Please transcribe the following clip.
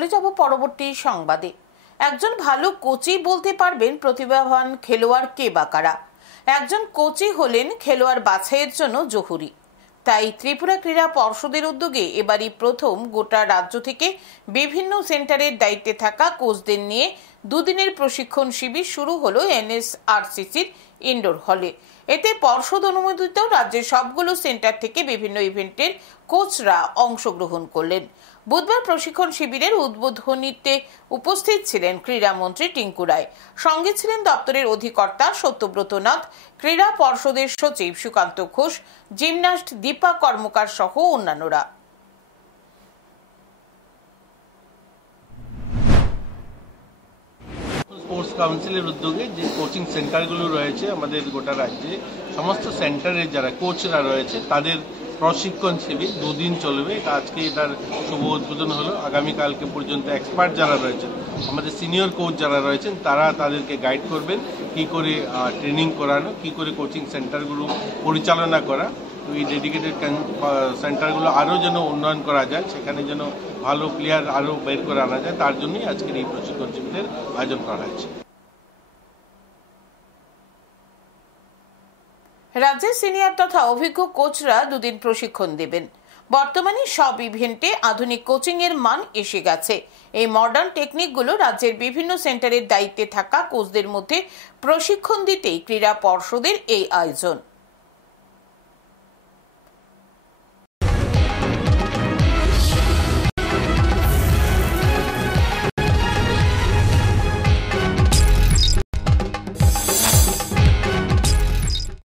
চলে যাব পরবর্তী সংবাদে। একজন ভালো কোচই বলতে পারবেন প্রতিভাবান খেলোয়াড় কে বা কারা। একজন কোচই হলেন খেলোয়াড় বাছাইয়ের জন্য জহুরি। তাই ত্রিপুরা ক্রীড়া পর্ষদের উদ্যোগে এবারই প্রথম গোটা রাজ্য থেকে বিভিন্ন সেন্টারের দায়িত্বে থাকা কোচদের নিয়ে দুদিনের প্রশিক্ষণ শিবির শুরু হলো NSRCCর ইনডোর হলে। এতে পর্ষদ অনুমোদিত রাজ্যের সবগুলো সেন্টার থেকে বিভিন্ন ইভেন্টের কোচরা অংশগ্রহণ করলেন। বুধবার প্রশিক্ষণ শিবিরের উদ্বোধনীতে উপস্থিত ছিলেন ক্রীড়ামন্ত্রী টিঙ্কু রায়, সঙ্গে ছিলেন দপ্তরের অধিকর্তা সত্যব্রত নাথ, ক্রীড়া পর্ষদের সচিব সুকান্ত ঘোষ, জিমন্যাস্ট দীপা কর্মকার সহ অন্যান্যরা। স্পোর্টস কাউন্সিলের উদ্যোগে যে কোচিং সেন্টারগুলো রয়েছে আমাদের গোটা রাজ্যে, সমস্ত সেন্টারের যারা কোচরা রয়েছে তাদের প্রশিক্ষণ শিবির দুদিন চলবে। আজকে এটার শুভ উদ্বোধন হলো। আগামীকালকে পর্যন্ত এক্সপার্ট যারা রয়েছেন, আমাদের সিনিয়র কোচ যারা রয়েছেন, তারা তাদেরকে গাইড করবেন কী করে ট্রেনিং করানো, কী করে কোচিং সেন্টারগুলো পরিচালনা করা। তো এই ডেডিকেটেড সেন্টারগুলো আরও যেন উন্নয়ন করা যায়, সেখানে যেন ভালো প্লেয়ার আরও বের করে আনা যায়, তার জন্যই আজকের এই প্রশিক্ষণ শিবিরের আয়োজন করা হয়েছে। রাজ্যের সিনিয়র তথা অভিজ্ঞ কোচরা দুদিন প্রশিক্ষণ দেবেন। বর্তমানে সব ইভেন্টে আধুনিক কোচিং এর মান এসে গেছে। এই মডার্ন টেকনিকগুলো রাজ্যের বিভিন্ন সেন্টারের দায়িত্বে থাকা কোচদের মধ্যে প্রশিক্ষণ দিতেই ক্রীড়া পর্ষদের এই আয়োজন।